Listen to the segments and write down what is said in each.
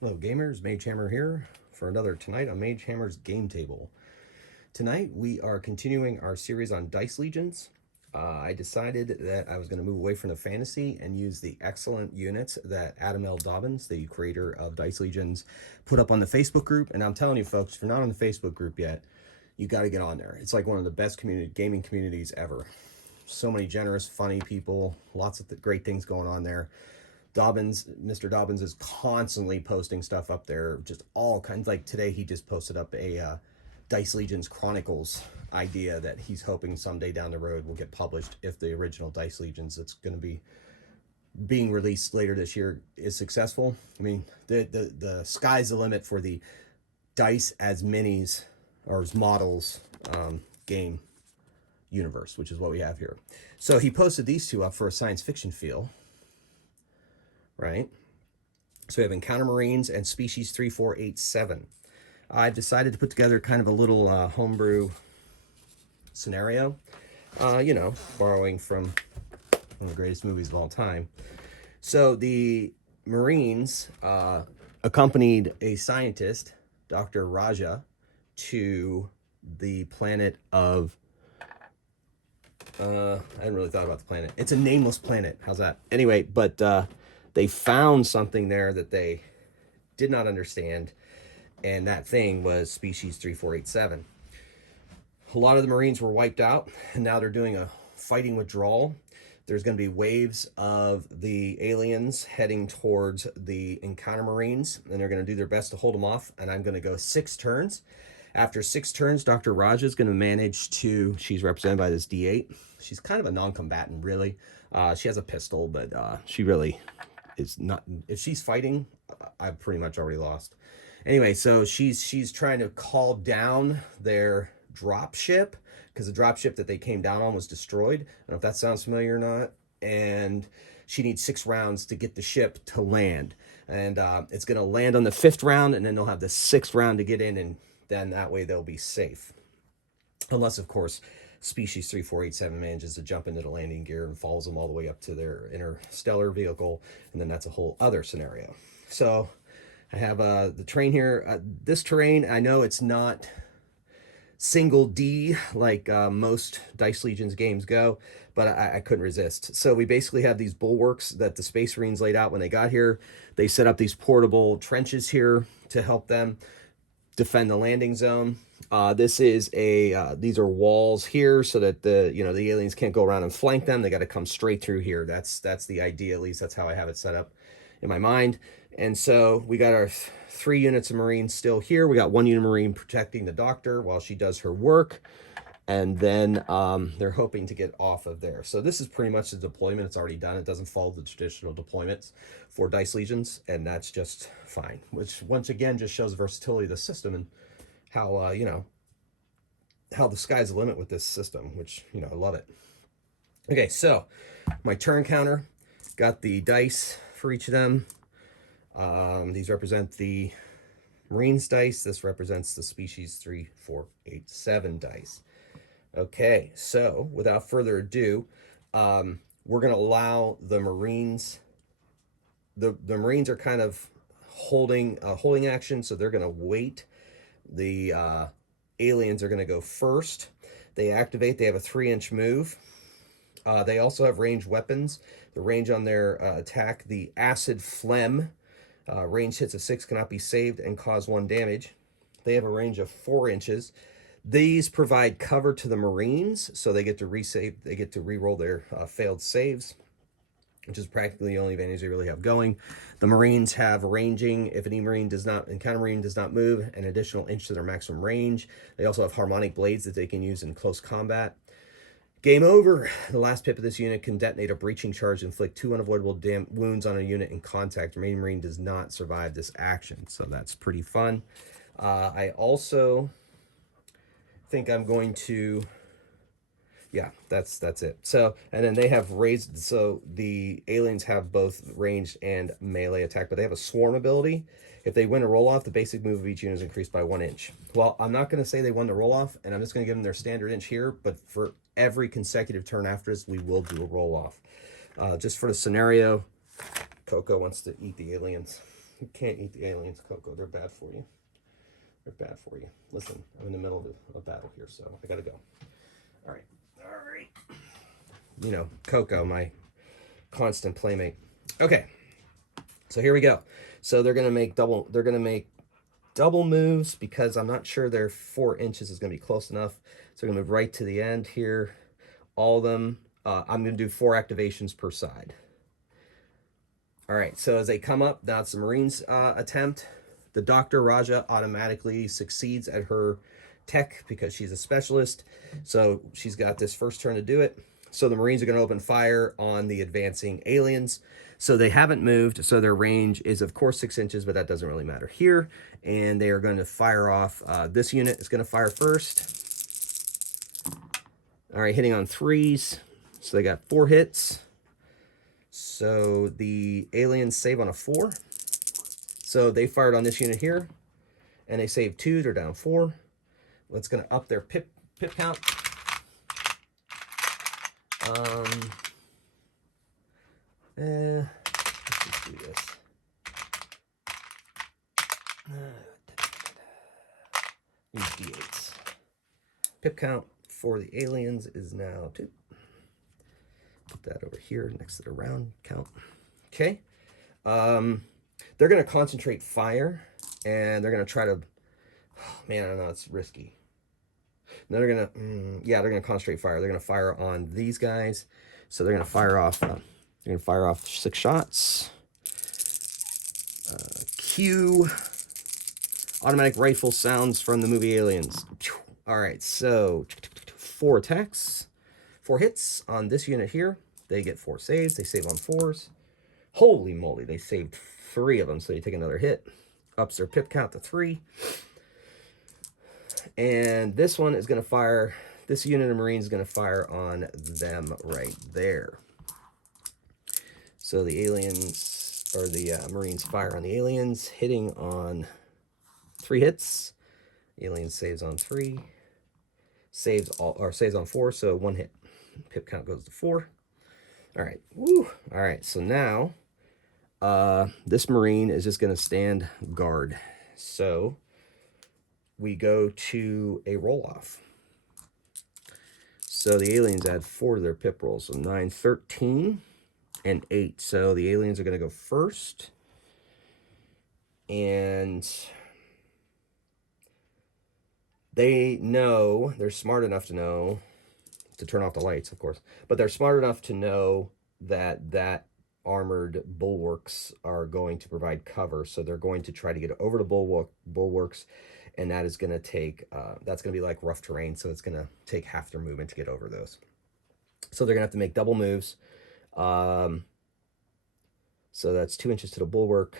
Hello gamers, Magehammer here for another Tonight on Magehammer's Game Table. Tonight we are continuing our series on Dice Legions. I decided that I was going to move away from the fantasy and use the excellent units that Adam L. Dobbins, the creator of Dice Legions, put up on the Facebook group. And I'm telling you folks, if you're not on the Facebook group yet, you got to get on there. It's like one of the best gaming communities ever. So many generous, funny people, lots of great things going on there. Mr. Dobbins is constantly posting stuff up there, just all kinds. Like today, he just posted up a Dice Legions Chronicles idea that he's hoping someday down the road will get published if the original Dice Legions that's going to be being released later this year is successful. I mean, the sky's the limit for the Dice as minis or as models game universe, which is what we have here. So he posted these two up for a science fiction feel, right? So we have Encounter Marines and Species 3487. I've decided to put together kind of a little homebrew scenario, borrowing from one of the greatest movies of all time. So the Marines accompanied a scientist, Dr. Raja, to the planet of I hadn't really thought about the planet. It's a nameless planet. How's that? Anyway, but they found something there that they did not understand, and that thing was Species 3487. A lot of the Marines were wiped out, and now they're doing a fighting withdrawal. There's going to be waves of the aliens heading towards the Encounter Marines, and they're going to do their best to hold them off, and I'm going to go 6 turns. After 6 turns, Dr. Raja is going to manage to, she's represented by this D8. She's kind of a non-combatant, really. She has a pistol, but she really is not. If she's fighting, I've pretty much already lost. Anyway, so she's trying to call down their drop ship, because the drop ship that they came down on was destroyed. I don't know if that sounds familiar or not. And she needs 6 rounds to get the ship to land. And it's going to land on the 5th round, and then they'll have the 6th round to get in, and then that way they'll be safe. Unless, of course, Species 3487 manages to jump into the landing gear and follows them all the way up to their interstellar vehicle, and then that's a whole other scenario. So I have the terrain here. This terrain, I know it's not single D like most Dice Legions games go, but I couldn't resist. So we basically have these bulwarks that the Space Marines laid out when they got here. They set up these portable trenches here to help them defend the landing zone. These are walls here so that the aliens can't go around and flank them. They got to come straight through here. That's the idea, at least that's how I have it set up in my mind. And so we got our 3 units of Marines still here. We got 1 unit of Marine protecting the doctor while she does her work. And then they're hoping to get off of there. So this is pretty much the deployment. It's already done. It doesn't follow the traditional deployments for Dice Legions, and that's just fine. Which, once again, just shows the versatility of the system and how, how the sky's the limit with this system, which, I love it. Okay, so my turn counter. Got the dice for each of them. These represent the Marines dice. This represents the Species 3487 dice. Okay, so without further ado, we're going to allow the Marines. The Marines are kind of holding action, so they're going to wait. The aliens are going to go first. They activate. They have a 3-inch move. They also have ranged weapons. The range on their attack, the acid phlegm, range hits of 6 cannot be saved and cause 1 damage. They have a range of 4 inches. These provide cover to the Marines, so they get to resave. They get to re-roll their failed saves, which is practically the only advantage they really have going. The Marines have ranging. If any Encounter Marine does not move, an additional inch to their maximum range. They also have harmonic blades that they can use in close combat. Game over. The last pip of this unit can detonate a breaching charge and inflict 2 unavoidable wounds on a unit in contact. The remaining Marine does not survive this action, so that's pretty fun. I also think I'm going to, yeah, that's it. So, and then they have raised, so the aliens have both ranged and melee attack, but they have a swarm ability. If they win a roll-off, the basic move of each unit is increased by 1 inch. Well, I'm not going to say they won the roll-off, and I'm just going to give them their standard inch here, but for every consecutive turn after this, we will do a roll-off. Just for the scenario, Coco wants to eat the aliens. You can't eat the aliens, Coco. They're bad for you. They're bad for you. Listen, I'm in the middle of a battle here, so I gotta go. All right. All right. You know, Coco, my constant playmate. Okay. So here we go. So they're gonna make double. They're gonna make double moves because I'm not sure their 4 inches is gonna be close enough. So we're gonna move right to the end here. All of them. I'm gonna do 4 activations per side. All right. So as they come up, that's the Marines' attempt. The Dr. Raja automatically succeeds at her tech because she's a specialist. So she's got this first turn to do it. So the Marines are going to open fire on the advancing aliens. So they haven't moved. So their range is, of course, 6 inches, but that doesn't really matter here. And they are going to fire off. This unit is going to fire first. All right, hitting on 3s. So they got 4 hits. So the aliens save on a 4. So they fired on this unit here, and they saved 2. They're down 4. That's going to up their pip count. Let's just do this. Use D8s. Pip count for the aliens is now 2. Put that over here next to the round count. Okay. They're going to concentrate fire, and they're going to try to, oh, man, I don't know, it's risky. No, they're going to, yeah, they're going to concentrate fire. They're going to fire on these guys. So they're going to fire off, 6 shots. Cue automatic rifle sounds from the movie Aliens. All right, so 4 attacks, 4 hits on this unit here. They get 4 saves. They save on 4s. Holy moly, they saved 3 of them, so they take another hit. Ups their pip count to 3. And this one is going to fire, this unit of Marines is going to fire on them right there. So the aliens, or the Marines fire on the aliens, hitting on 3 hits. The alien saves on 3. Saves on 4, so 1 hit. Pip count goes to 4. All right, woo. All right, so now this Marine is just going to stand guard. So we go to a roll-off. So the aliens add 4 to their pip rolls. So 9, 13, and 8. So the aliens are going to go first. And they know, they're smart enough to know, to turn off the lights, of course, but they're smart enough to know that armored bulwarks are going to provide cover. So they're going to try to get over the bulwarks, and that is going to take, that's going to be like rough terrain, so it's going to take half their movement to get over those. So they're going to have to make double moves. So that's 2 inches to the bulwark,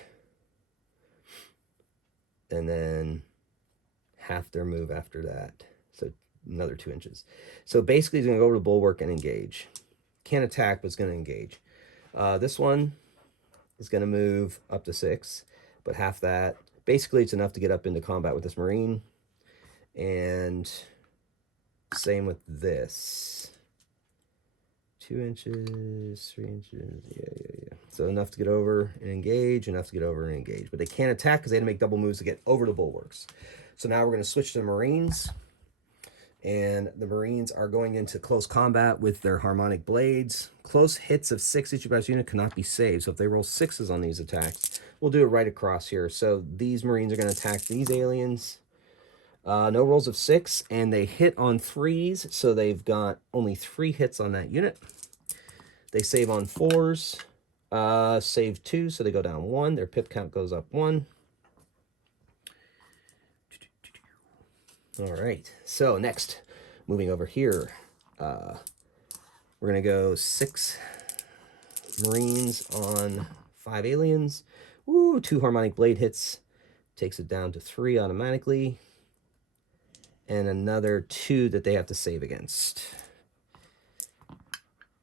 and then half their move after that. So another 2 inches. So basically he's going to go over the bulwark and engage. Can't attack, but it's going to engage. This one is going to move up to 6, but half that. Basically, it's enough to get up into combat with this Marine. And same with this. 2 inches, 3 inches. Yeah. So enough to get over and engage, enough to get over and engage. But they can't attack because they had to make double moves to get over the bulwarks. So now we're going to switch to the Marines. And the Marines are going into close combat with their harmonic blades. Close hits of 6 each unit cannot be saved. So if they roll 6s on these attacks, we'll do it right across here. So these Marines are going to attack these aliens. No rolls of 6, and they hit on 3s. So they've got only 3 hits on that unit. They save on 4s. Save 2, so they go down 1. Their pip count goes up 1. All right, so next, moving over here, we're going to go 6 Marines on 5 aliens. Woo, 2 harmonic blade hits. Takes it down to 3 automatically. And another 2 that they have to save against.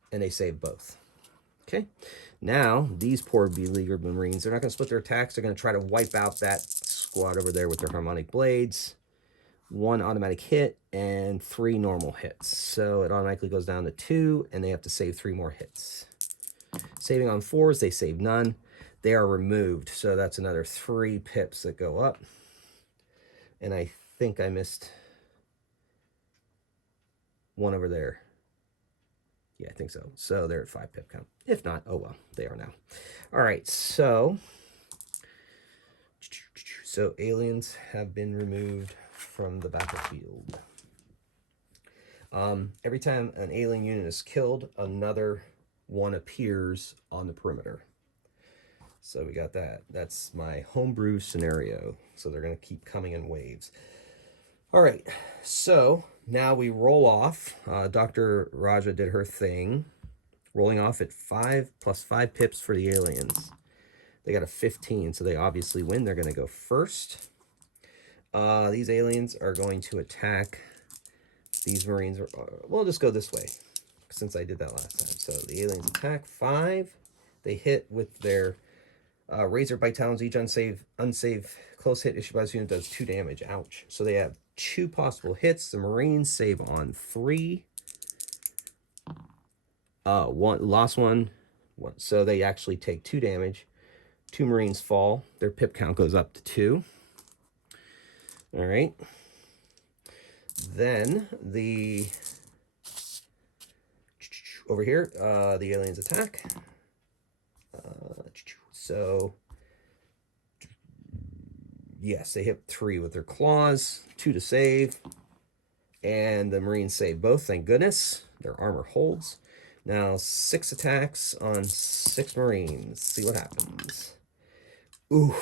And they save both. Okay, now these poor beleaguered Marines, they're not going to split their attacks. They're going to try to wipe out that squad over there with their harmonic blades. 1 automatic hit and 3 normal hits. So it automatically goes down to 2, and they have to save 3 more hits. Saving on 4s, they save none. They are removed. So that's another 3 pips that go up. And I think I missed one over there. Yeah, I think so. So they're at 5 pip count. If not, oh well, they are now. All right, so aliens have been removed from the battlefield. Every time an alien unit is killed, another one appears on the perimeter. So we got that. That's my homebrew scenario. So they're going to keep coming in waves. All right, so now we roll off. Dr. Raja did her thing, rolling off at 5 plus 5 pips for the aliens. They got a 15, so they obviously win. They're going to go first. These aliens are going to attack these Marines. We'll just go this way, since I did that last time. So the aliens attack 5. They hit with their razor bite talons. Each unsave close hit issued by this unit does 2 damage. Ouch. So they have 2 possible hits. The Marines save on 3. Lost one. So they actually take 2 damage. 2 Marines fall. Their pip count goes up to 2. All right. Then over here, the aliens attack. So yes, they hit 3 with their claws, 2 to save, and the Marines save both. Thank goodness. Their armor holds. Now 6 attacks on 6 Marines. See what happens. Ooh.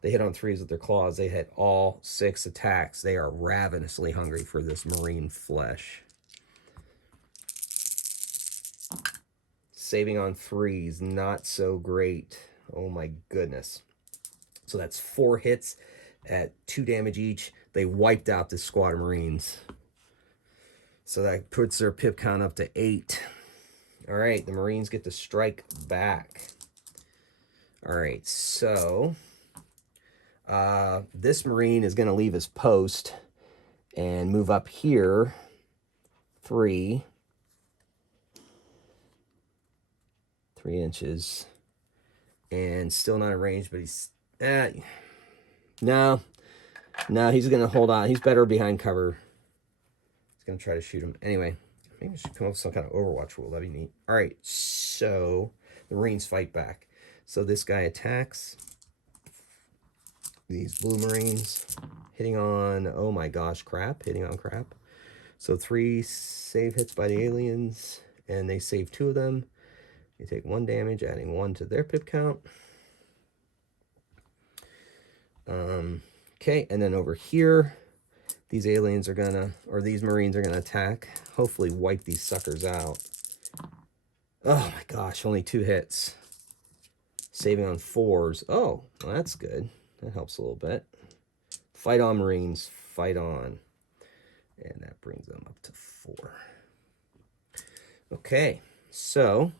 They hit on 3s with their claws. They hit all 6 attacks. They are ravenously hungry for this Marine flesh. Saving on 3s, not so great. Oh my goodness. So that's 4 hits at 2 damage each. They wiped out this squad of Marines. So that puts their pip count up to 8. All right, the Marines get to strike back. All right, so this Marine is going to leave his post and move up here 3 inches, and still not in range, but he's no, he's going to hold on. He's better behind cover. He's going to try to shoot him. Anyway, maybe we should come up with some kind of Overwatch rule. That'd be neat. All right, so the Marines fight back. So this guy attacks these blue Marines, hitting on, oh my gosh, crap, hitting on crap. So 3 save hits by the aliens, and they save 2 of them. They take 1 damage, adding 1 to their pip count. Okay, and then over here, these aliens are gonna, or these Marines are gonna attack, hopefully wipe these suckers out. Oh my gosh, only 2 hits. Saving on 4s. Oh, well, that's good. That helps a little bit. Fight on, Marines. Fight on. And that brings them up to 4. Okay, so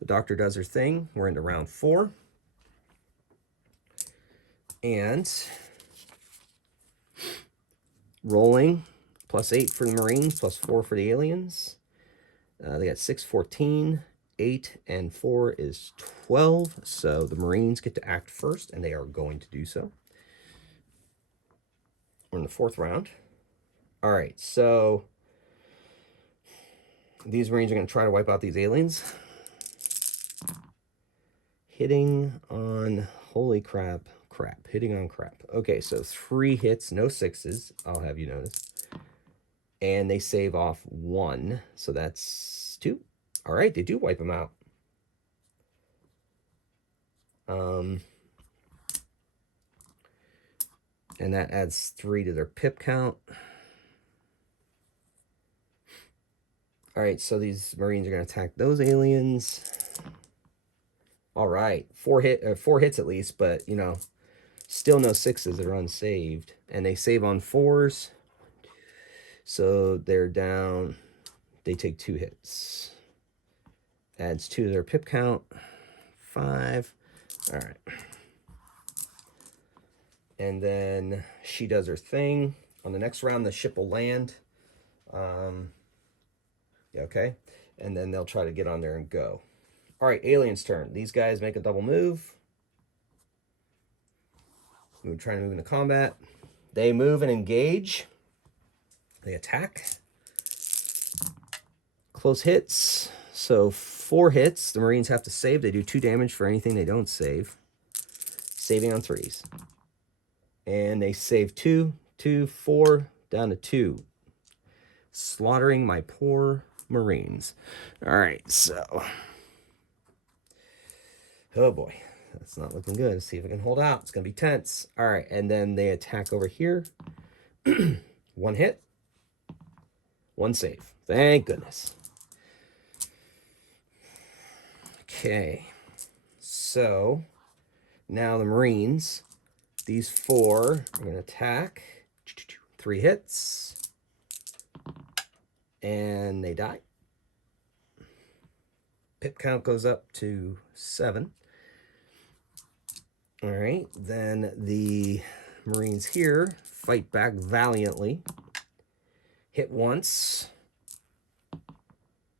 the doctor does her thing. We're into round 4. And rolling, +8 for the Marines, +4 for the aliens. They got 6, 14, 8, and 4 is 12. So the Marines get to act first, and they are going to do so. We're in the 4th round. All right, so these Marines are going to try to wipe out these aliens. Hitting on, holy crap, hitting on crap. Okay, so 3 hits, no 6s, I'll have you notice. And they save off 1, so that's 2. All right, they do wipe them out. And that adds 3 to their pip count. All right, so these Marines are going to attack those aliens. All right, 4 hits at least, but, you know, still no 6s that are unsaved. And they save on 4s. So they're down. They take 2 hits. Adds 2 to their pip count. 5. All right. And then she does her thing. On the next round, the ship will land. Okay. And then they'll try to get on there and go. All right, aliens' turn. These guys make a double move. We're trying to move into combat. They move and engage. They attack. Close hits. So 4 hits. The Marines have to save. They do 2 damage for anything they don't save. Saving on 3s. And they save 2, 2, 4, down to 2. Slaughtering my poor Marines. All right, so. Oh boy, that's not looking good. Let's see if I can hold out. It's going to be tense. All right, and then they attack over here. 1 hit. 1 save. Thank goodness. Okay, so now the Marines, these 4 are going to attack. 3 hits. And they die. Pip count goes up to 7. All right, then the Marines here fight back valiantly. Hit once.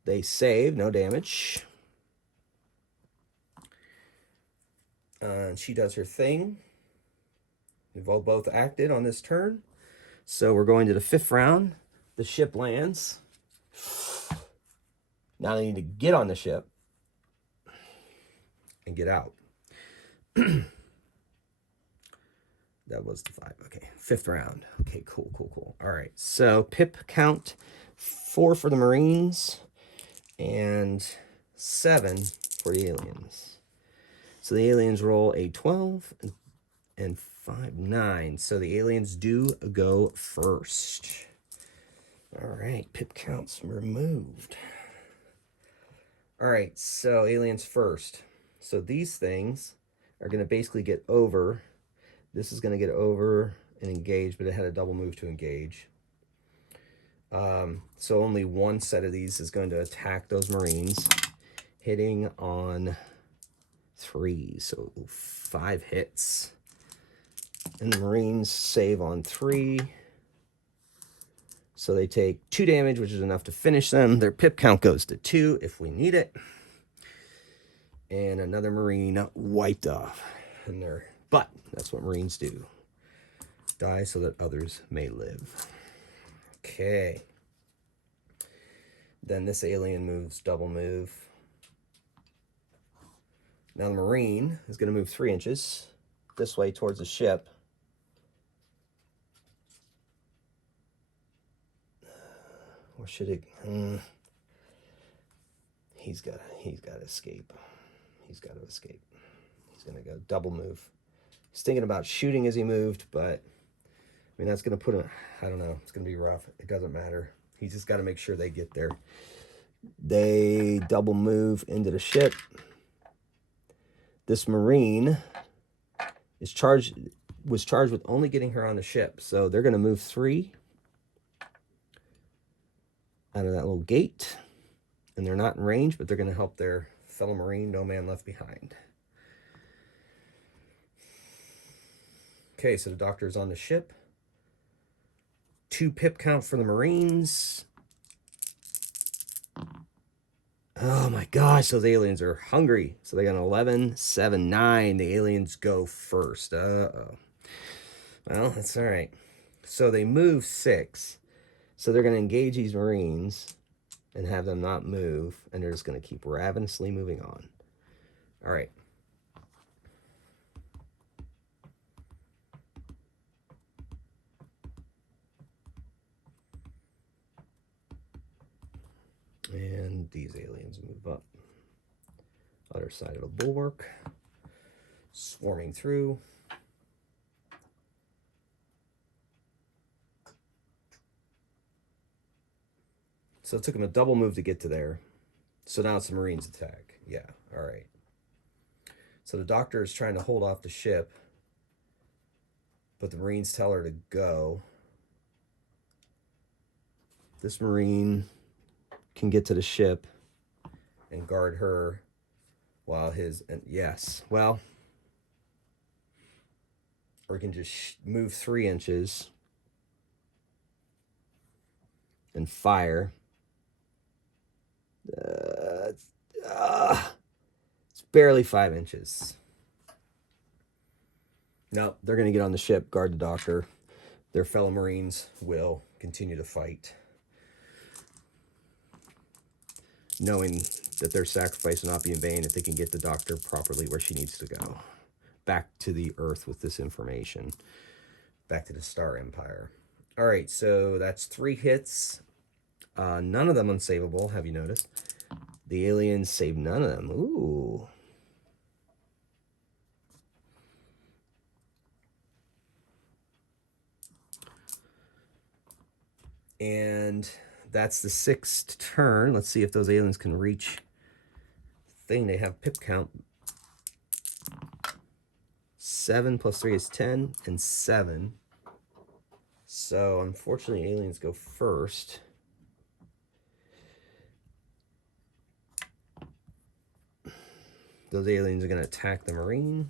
They save, no damage. And she does her thing. We've all both acted on this turn. So we're going to the 5th round. The ship lands. Now they need to get on the ship and get out. That was the 5. Okay, 5th round. Okay, cool. All right, so pip count 4 for the Marines and 7 for the aliens. So the aliens roll a 12 and 5, 9. So the aliens do go first. All right, pip counts removed. All right, so aliens first. So these things are going to basically get over. This is going to get over and engage, but it had a double move to engage. So only 1 set of these is going to attack those Marines, hitting on 3. So 5 hits. And the Marines save on 3. So they take 2 damage, which is enough to finish them. Their pip count goes to 2 if we need it. And another Marine wiped off. But that's what Marines do. Die so that others may live. Okay. Then this alien moves, double move. Now the Marine is going to move 3 inches this way towards the ship. Or should it? He's got to escape. He's got to escape. He's going to go double move. He's thinking about shooting as he moved, but I mean that's going to put him. I don't know. It's going to be rough. It doesn't matter. He's just got to make sure they get there. They double move into the ship. This Marine was charged with only getting her on the ship, so they're going to move 3 out of that little gate, and they're not in range, but they're going to help their fellow Marine, no man left behind. Okay, so the doctor's on the ship. 2 pip count for the Marines. Oh my gosh, those aliens are hungry. So they got an 11, 7, 9. The aliens go first. Uh-oh. Well, that's all right. So they move 6. So they're going to engage these Marines and have them not move, and they're just going to keep ravenously moving on. All right. And these aliens move up. Other side of the bulwark. Swarming through. So it took him a double move to get to there. So now it's the Marines' attack. Yeah, all right. So the doctor is trying to hold off the ship, but the Marines tell her to go. This Marine can get to the ship and guard her while his, and yes, well, or he can just move 3 inches and fire. barely 5 inches. No, they're going to get on the ship, guard the doctor. Their fellow Marines will continue to fight, knowing that their sacrifice will not be in vain if they can get the doctor properly where she needs to go. Back to the Earth with this information. Back to the Star Empire. All right, so that's 3 hits. None of them unsavable, have you noticed? The aliens saved none of them. Ooh. And that's the 6th turn. Let's see if those aliens can reach the thing. They have pip count. 7 plus 3 is 10, and 7. So, unfortunately, aliens go first. Those aliens are going to attack the Marine.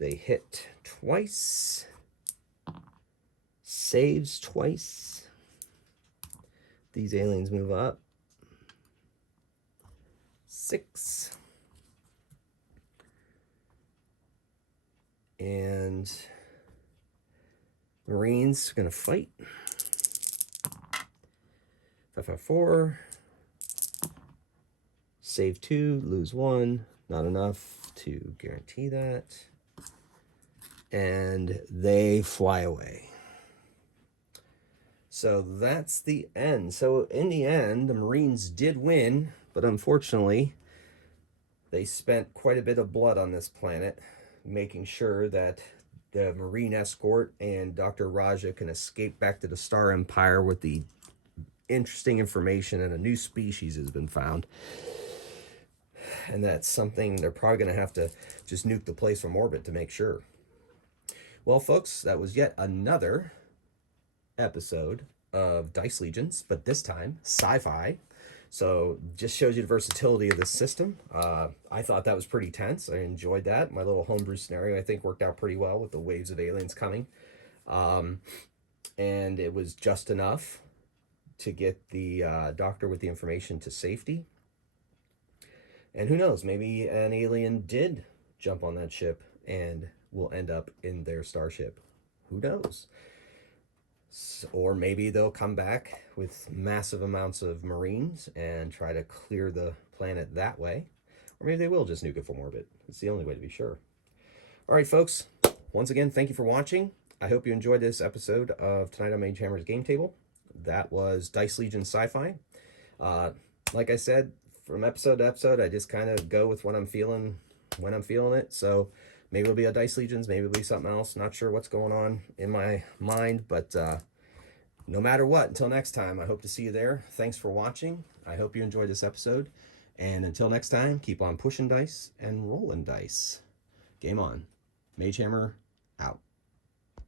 They hit twice. Saves twice. These aliens move up. 6. And Marines are going to fight. 5, 5, 4. Save 2, lose 1. Not enough to guarantee that. And they fly away. So that's the end. So in the end, the Marines did win, but unfortunately, they spent quite a bit of blood on this planet, making sure that the Marine escort and Dr. Raja can escape back to the Star Empire with the interesting information, and a new species has been found. And that's something they're probably going to have to just nuke the place from orbit to make sure. Well, folks, that was yet another episode of Dice Legions, but this time sci-fi. So just shows you the versatility of this system. I thought that was pretty tense. I enjoyed that. My little homebrew scenario, I think, worked out pretty well with the waves of aliens coming. And it was just enough to get the doctor with the information to safety. And who knows, maybe an alien did jump on that ship and will end up in their starship. Who knows? Or maybe they'll come back with massive amounts of Marines and try to clear the planet that way. Or maybe they will just nuke it from orbit. It's the only way to be sure. All right, folks. Once again, thank you for watching. I hope you enjoyed this episode of Tonight on Mage Hammer's Game Table. That was Dice Legion Sci-Fi. Like I said, from episode to episode, I just kind of go with what I'm feeling when I'm feeling it. So maybe it'll be a Dice Legions, maybe it'll be something else. Not sure what's going on in my mind, but no matter what, until next time, I hope to see you there. Thanks for watching. I hope you enjoyed this episode. And until next time, keep on pushing dice and rolling dice. Game on. Mage Hammer out.